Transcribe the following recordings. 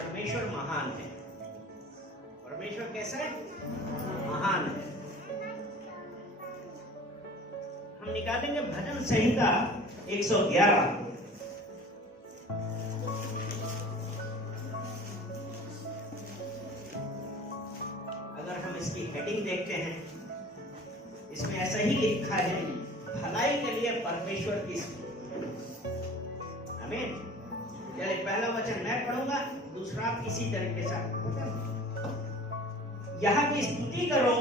परमेश्वर महान है। परमेश्वर कैसा है? महान है। हम निकालेंगे भजन संहिता 111। अगर हम इसकी हेडिंग देखते हैं, इसमें ऐसा ही लिखा है, भलाई के लिए परमेश्वर की स्तुति। आमीन। चलिए पहला वचन मैं पढ़ूंगा, दूसरा आप इसी तरीके से यहाँ की स्तुति करो,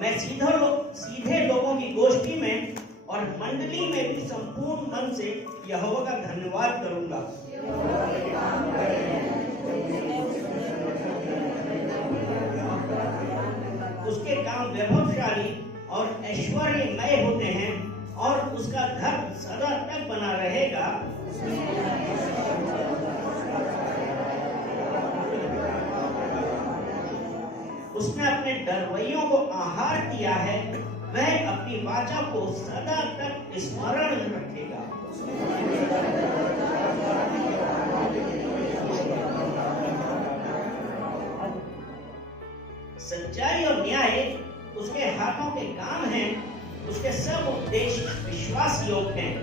मैं सीधे लोगों की गोष्ठी में और मंडली में भी संपूर्ण मन से यहोवा का धन्यवाद करूंगा। उसके काम वैभवशाली और ऐश्वर्यमय होते हैं और उसका धर्म सदा तक बना रहेगा। उसने अपने डरवैयों को आहार दिया है, वह अपनी वाचा को सदा तक स्मरण रखेगा। सच्चाई और न्याय उसके हाथों के काम हैं, उसके सब उपदेश विश्वास योग्य हैं।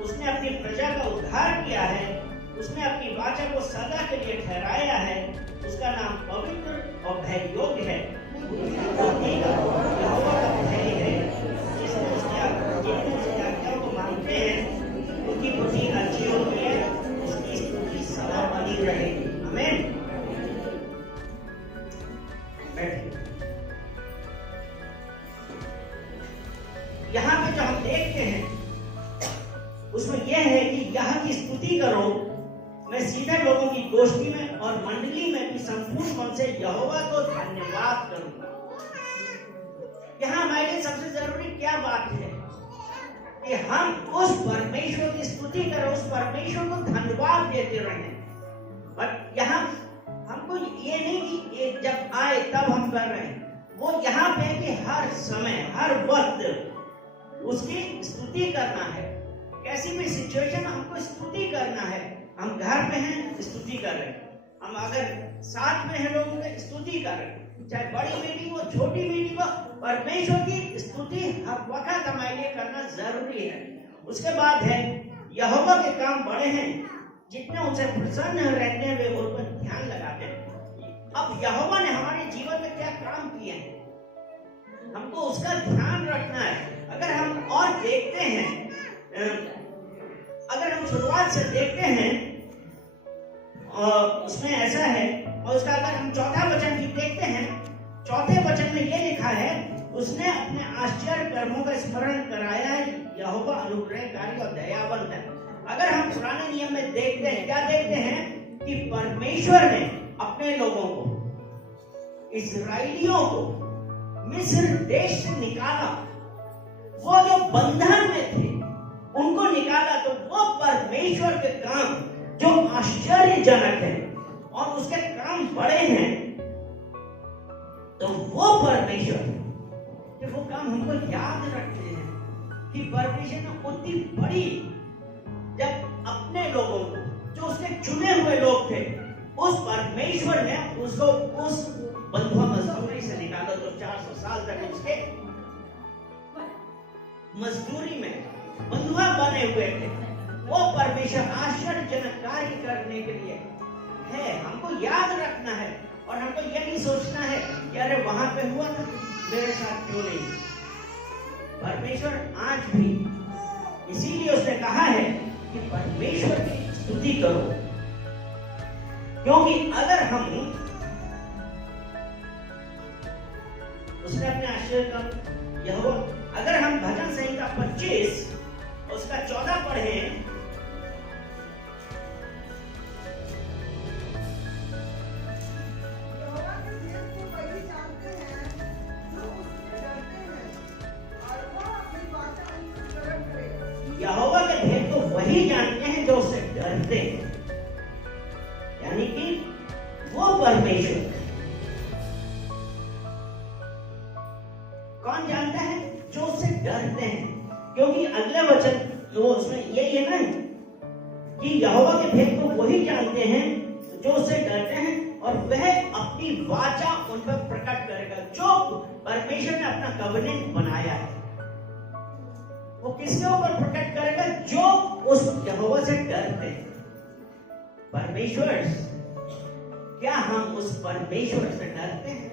उसने अपनी प्रजा का उद्धार किया है, उसने अपनी वाचा को सदा के लिए ठहराया है। उसका नाम पवित्र और भय योग्य है। यहोवा का भय है, जिसने उसकी आज्ञाओं को मानते हैं, उनकी बुद्धि अच्छी होती है, उसकी स्तुति सदा बनी रहेगी। आमीन। यहाँ पे जो हम देखते हैं उसमें यह है कि यहाँ की स्तुति करो, मैं सीधे लोगों की गोष्ठी में और मंडली में भी संपूर्ण मन से यहोवा को धन्यवाद करूंगा। यहाँ हमारे लिए सबसे जरूरी क्या बात है कि हम उस परमेश्वर की स्तुति करें, उस परमेश्वर को धन्यवाद देते रहें। बट यहाँ हमको ये नहीं कि ये जब आए तब हम कर रहे हैं, वो यहाँ पे कि हर समय हर वक्त उसकी स्तुति करना है। कैसी भी सिचुएशन हमको स्तुति करना है। हम घर में हैं, स्तुति कर रहे हैं। हम अगर साथ में हैं लोगों के, स्तुति कर रहे हैं। चाहे बड़ी मीटिंग हो, छोटी मीटिंग हो, परमेश्वर की स्तुति हर वक्त हमारे लिए करना जरूरी है। उसके बाद है यहोवा के काम बड़े हैं, जितने उनसे प्रसन्न रहते हैं वे उन पर ध्यान लगाते हैं। अब यहोवा ने हमारे जीवन में क्या काम किए हैं, हमको उसका ध्यान रखना है। अगर हम और देखते हैं, अगर हम शुरुआत से देखते हैं उसमें ऐसा है, और उसका अगर हम चौथा वचन भी देखते हैं, चौथे वचन में ये लिखा है, उसने अपने आश्चर्य कर्मों का स्मरण कराया है, यहोवा अनुग्रहकारी और दयावंत है। अगर हम पुराने नियम में देखते हैं, क्या देखते हैं कि परमेश्वर ने अपने लोगों को, इस्राएलियों को मिस्र देश से निकाला। वो जो बंधन में थे उनको निकाला, तो वो परमेश्वर के काम जो आश्चर्यजनक है और उसके काम बड़े हैं, तो वो परमेश्वर कि वो काम हमको याद रखते हैं कि परमेश्वर ने उतनी बड़ी, जब अपने लोगों को, जो उसके चुने हुए लोग थे, उस परमेश्वर ने उसको उस बंधुआ मजदूरी से निकाला। तो 400 साल तक उसके मजदूरी में बंधुआ बने हुए थे। वो परमेश्वर आश्चर्यजनक कार्य करने के लिए है, हमको याद रखना है। और हमको यह नहीं सोचना है कि अरे वहां पे हुआ था, मेरे साथ क्यों नहीं। परमेश्वर आज भी, इसीलिए उसने कहा है कि परमेश्वर की स्तुति करो, क्योंकि अगर हम, उसने अपने आश्चर्य का यहोवा, अगर हम भजन संहिता 25 उसका 14 पढ़े, यहोवा के भेद तो वही जानते हैं जो उससे डरते हैं, यानी कि वो परमेश्वर। कौन जानता है? जो उससे डरते हैं। क्योंकि अगले वचन जो उसमें यही है ना कि यहोवा के भेद को वही जानते हैं जो उससे डरते हैं, और वह अपनी वाचा उन पर प्रकट करेगा। जो परमेश्वर ने अपना कवनेंट बनाया है वो किसके ऊपर प्रकट करेगा? जो उस यहोवा से डरते हैं। परमेश्वर, क्या हम उस परमेश्वर से डरते हैं?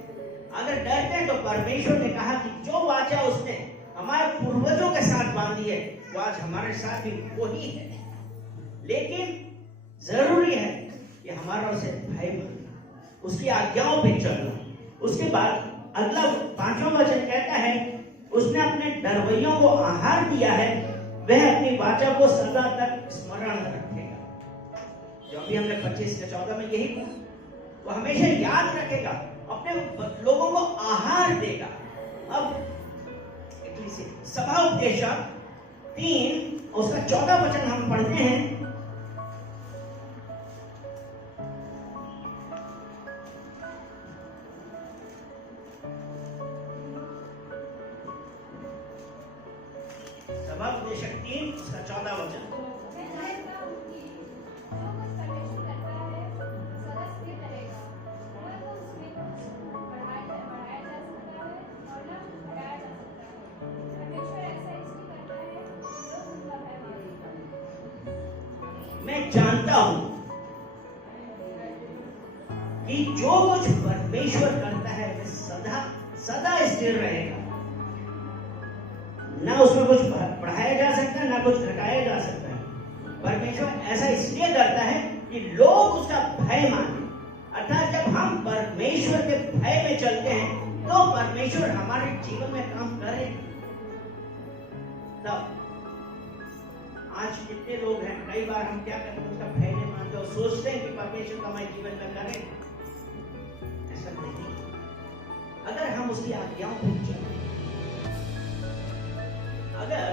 अगर डरते हैं तो परमेश्वर ने कहा कि जो वाचा उसने हमारे पूर्वजों के साथ बांधी है वो आज हमारे साथ भी वही है। लेकिन जरूरी है कि हमारा उसे भय मानना, उसकी आज्ञाओं पे चलना। उसके बाद अगला 5वां वचन कहता है, उसने अपने डरवैयों को आहार दिया है, वह अपनी वाचा को सदा तक स्मरण रखेगा। जो भी हमने 25 से 14 में यही कहा, वो हमेशा याद रखेगा, अपने लोगों को आहार देगा। अब सभा उपदेश 3 उसका 14 वचन हम पढ़ते हैं। सभा उपदेश 3 उसका 14 वचन। मैं जानता हूं कि जो कुछ परमेश्वर करता है वह सदा सदा स्थिर रहेगा, ना उसमें कुछ बढ़ाया जा सकता है ना कुछ घटाया जा सकता है। परमेश्वर ऐसा इसलिए करता है कि लोग उसका भय माने। अर्थात जब हम परमेश्वर के भय में चलते हैं तो परमेश्वर हमारे जीवन में काम करे। तब आज कितने लोग हैं, कई बार हम क्या करते हैं, उसका भय नहीं मानते और सोचते हैं कि परमेश्वर हमारे जीवन में करे। ऐसा नहीं। अगर हम उसकी आज्ञाओं पर चलें, अगर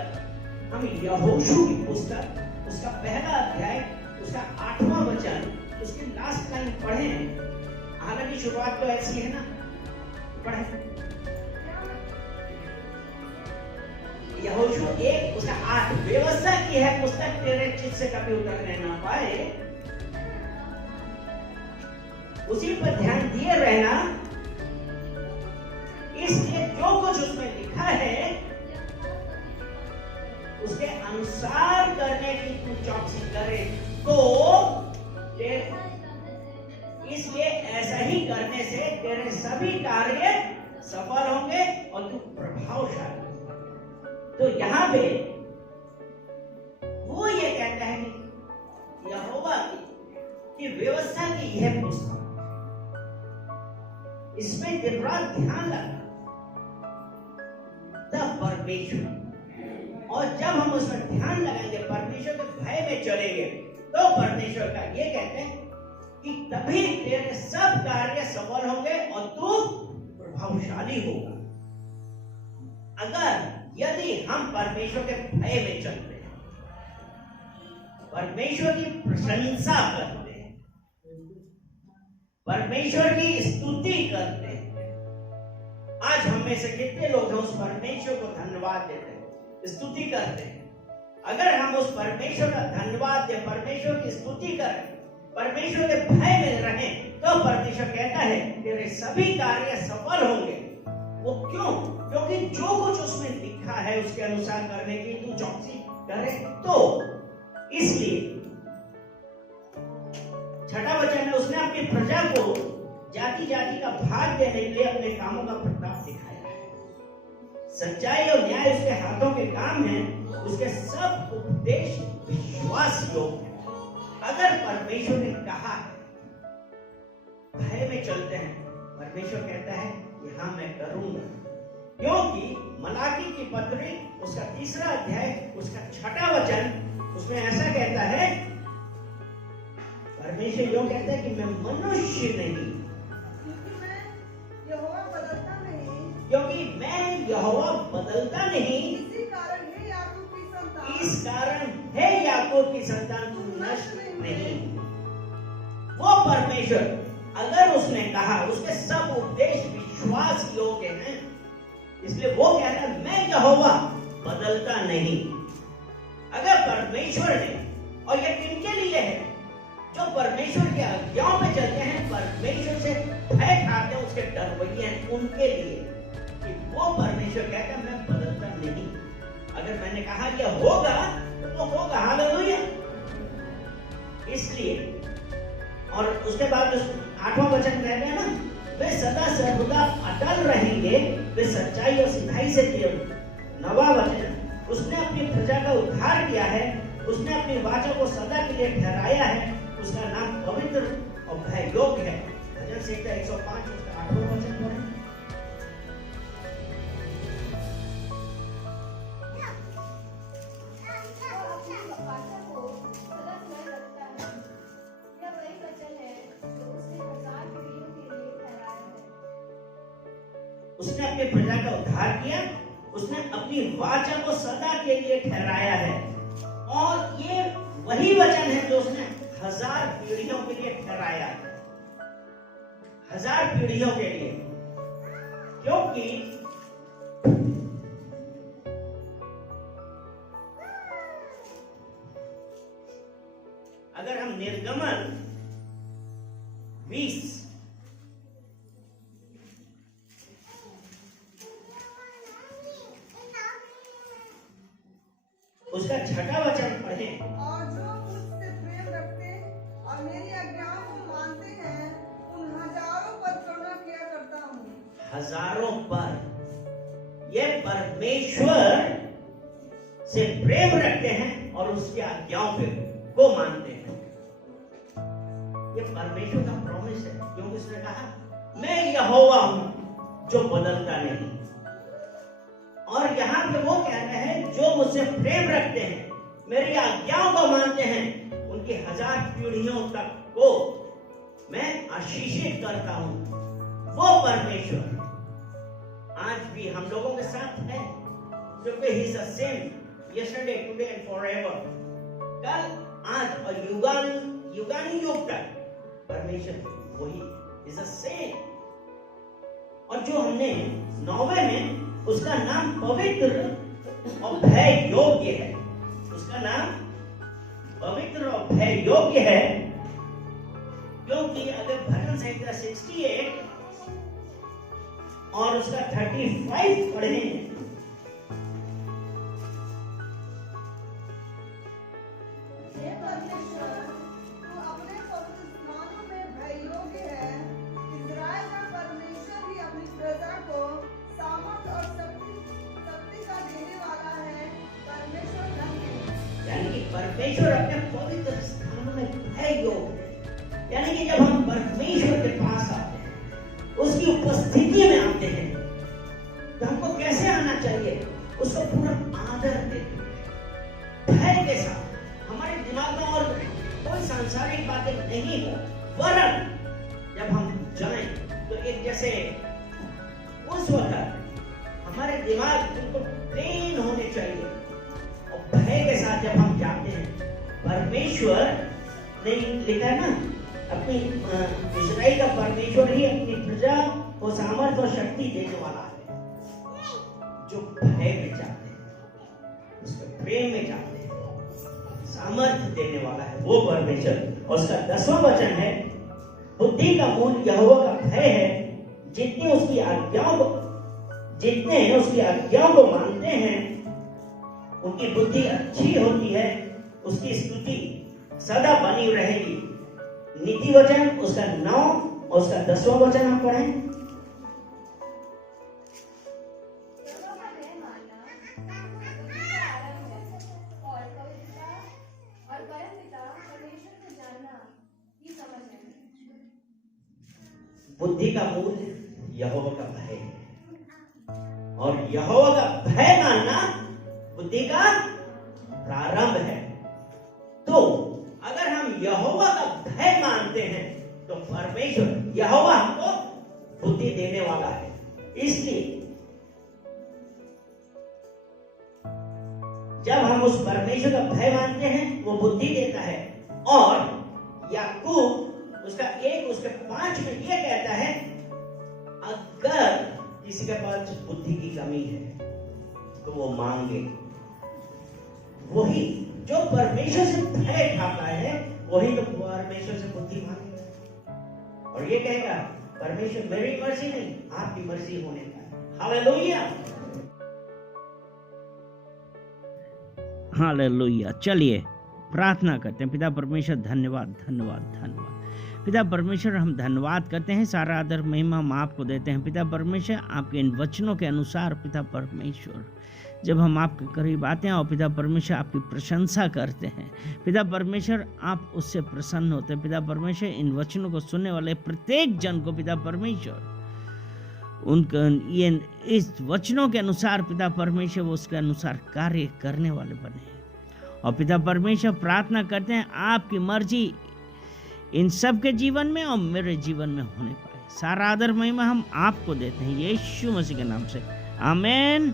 हम यहोशू की पुस्तक उसका पहला अध्याय उसका 8वां वचन उसकी लास्ट लाइन पढ़ें, हालांकि शुरुआत तो ऐसी है ना, पढ़ें यहोशू 1 उसका 8, व्यवस्था की है पुस्तक तेरे चित्त से कभी उतरने ना पाए, उसी पर ध्यान दिए रहना। इसलिए जो कुछ उसमें लिखा है उसके अनुसार करने की तू चौकसी करे तो इसलिए ऐसा ही करने से तेरे सभी कार्य सफल होंगे और तू प्रभावशाली। तो यहां पे वो ये कहता है कि यहोवा की व्यवस्था की यह पुस्तक, इसमें दिन रात ध्यान लगा तब परमेश्वर, और जब हम उसमें ध्यान लगाएंगे, परमेश्वर के भय में चलेंगे, तो परमेश्वर का ये कहते हैं कि तभी तेरे सब कार्य सफल होंगे और तू प्रभावशाली होगा। अगर यदि हम परमेश्वर के भय में चलते हैं, परमेश्वर की प्रशंसा करते हैं, परमेश्वर की स्तुति करते हैं, आज हम में से कितने लोग हैं उस परमेश्वर को धन्यवाद देते हैं, स्तुति करते हैं? अगर हम उस परमेश्वर का धन्यवाद दें, परमेश्वर की स्तुति करें, परमेश्वर के भय में रहें, तो परमेश्वर कहता है तेरे सभी कार्य सफल होंगे। वो क्यों? क्योंकि जो कुछ उसमें लिखा है उसके अनुसार करने की तू चौकसी करे। तो इसलिए 6वां वचन में उसने अपनी प्रजा को जाति जाति का भाग देने के लिए अपने कामों का प्रताप दिखाया है। सच्चाई और न्याय उसके हाथों के काम हैं, उसके सब उपदेश विश्वास योग्य है। अगर परमेश्वर ने कहा है, भय में चलते हैं, परमेश्वर कहता है कि हाँ मैं करूंगा। क्योंकि मलाकी की पत्री उसका 3रा अध्याय उसका 6वां वचन उसमें ऐसा कहता है, परमेश्वर यूं कहता है कि मैं मनुष्य नहीं, क्योंकि मैं यहोवा बदलता नहीं, इस कारण है याकूब की संतान तू नष्ट नहीं। वो परमेश्वर अगर उसने कहा, उसके सब उपदेश विश्वास योग्य हैं, इसलिए वो कह रहा है मैं यहोवा बदलता नहीं। अगर परमेश्वर ने, और ये किनके लिए है? जो परमेश्वर के आज्ञाओं पे चलते हैं, परमेश्वर से भय खाते हैं, उसके डरवैये हैं, उनके लिए कि वो परमेश्वर कहता है मैं बदलता नहीं। अगर मैंने कहा कि होगा तो होगा, हालेलुया। इसलिए, और उसके बाद 8वां वचन कहते हैं ना, वे सदा सर्वदा अटल रहेंगे, वे सच्चाई और सिधाई से किए। 9वां वचन, उसने अपनी प्रजा का उद्धार किया है, उसने अपनी वाचा को सदा के लिए ठहराया है, उसका नाम पवित्र और भय योग्य है। भजन संहिता 105 उसका 8वां वचन पढ़ें। उसने अपनी प्रजा का उद्धार किया, उसने अपनी वाचा को सदा के लिए ठहराया है। और ये वही वचन है जो उसने 1000 पीढ़ियों के लिए ठहराया है, 1000 पीढ़ियों के लिए। क्योंकि अगर हम निर्गमन 20 उसका 6वां वचन पढ़ें। और जो मुझसे प्रेम रखते और मेरी आज्ञाओं को मानते हैं, उन हजारों पर करुणा किया करता हूँ। हजारों पर। ये परमेश्वर से प्रेम रखते हैं और उसकी आज्ञाओं को मानते हैं। ये परमेश्वर का प्रॉमिस है, क्योंकि उसने कहा मैं यहोवा हूं जो बदलता नहीं। और यहाँ पे वो कह रहे हैं जो मुझसे प्रेम रखते हैं, मेरी आज्ञाओं को मानते हैं, उनकी 1000 पीढ़ियों तक को मैं आशीषित करता हूं। वो परमेश्वर आज भी हम लोगों के साथ है, क्योंकि he is the same yesterday, today and forever. कल, आज और युगानुयुग तक परमेश्वर वही इज द सेम। और जो हमने 9वें में, उसका नाम पवित्र और भय योग्य है। उसका नाम पवित्र और भय योग्य है, क्योंकि अगर भजन संहिता 68 और उसका 35 पढ़ें, परमेश्वर अपने पवित्र स्थानों में भय योग्य है। यानी कि जब हम परमेश्वर के पास आते हैं, उसकी उपस्थिति में आते हैं, तो हमको कैसे आना चाहिए? उसको पूरा आदर देते हुए, भय के साथ। हमारे दिमाग में और कोई सांसारिक बातें नहीं हो, वरन जब हम जाएं तो एक जैसे उस वक्त हमारे दिमाग बिल्कुल प्लेन होने चाहिए। और भय के साथ जब हम जाते हैं, परमेश्वर ने लिखा है ना, अपनी इस्राएल का परमेश्वर ही अपनी प्रजा को सामर्थ्य और शक्ति देने वाला है। जो भय में जाते हैं, उसके प्रेम में जाते हैं, सामर्थ्य देने वाला है वो परमेश्वर। और उसका 10वां वचन है, बुद्धि का मूल यहोवा का भय है, जितने उसकी आज्ञाओं को मानते हैं, उनकी बुद्धि अच्छी होती है, उसकी स्तुति सदा बनी रहेगी। नीति वचन उसका 9 और उसका 10वां वचन हम पढ़ें। बुद्धि का मूल यहोवा का भय है, और यहोवा का भय मानना बुद्धि का प्रारंभ है। तो अगर हम यहोवा का भय मानते हैं, तो परमेश्वर यहोवा हमको बुद्धि देने वाला है। इसलिए जब हम उस परमेश्वर का भय मानते हैं, वो बुद्धि देता है। और याकूब उसका 1 उसके 5 में यह कहता है, अगर किसी के पास बुद्धि की कमी है, तो वो मांगे। वही जो परमेश्वर से भय ठाता है वही तो परमेश्वर से बुद्धि मांगेगा और ये कहेगा परमेश्वर मेरी मर्जी नहीं आपकी मर्जी होने का। Hallelujah, hallelujah. चलिए प्रार्थना करते हैं। पिता परमेश्वर धन्यवाद धन्यवाद धन्यवाद। पिता परमेश्वर हम धन्यवाद करते हैं, सारा आदर महिमा हम आपको देते हैं। पिता परमेश्वर आपके इन वचनों के अनुसार पिता परमेश्वर जब हम आपके करीब आते हैं और पिता परमेश्वर आपकी प्रशंसा करते हैं, पिता परमेश्वर आप उससे प्रसन्न होते हैं। पिता परमेश्वर इन वचनों को सुनने वाले प्रत्येक जन को पिता परमेश्वर उनका ये इस वचनों के अनुसार पिता परमेश्वर वो उसके अनुसार कार्य करने वाले बने। और पिता परमेश्वर प्रार्थना करते हैं आपकी मर्जी इन सब के जीवन में और मेरे जीवन में होने पाए। सारा आदर महिमा हम आपको देते हैं यीशु मसीह के नाम से, आमीन।